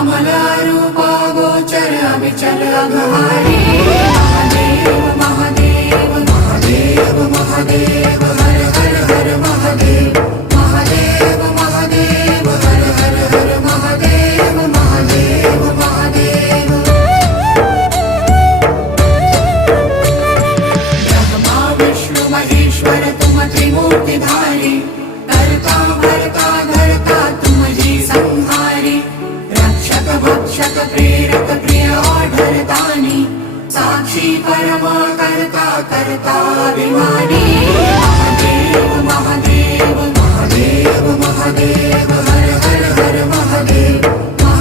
अमल रूपा गोचर अविचल अघहारी महादेव महादेव महादेव महादेव हर हर हर महादेव महादेव महादेव हर हर हर महादेव महादेव महादेव ब्रह्मा विष्णु महेश्वर तुम त्रिमूर्तिधारी करता भरता धरता तुम जी संहारी रक्षक भक्षक प्रेरक प्रिय आढरतानी साक्षी परमा करता करता अभिमानी महादेव महादेव महादेव महादेव हर हर हर महादेव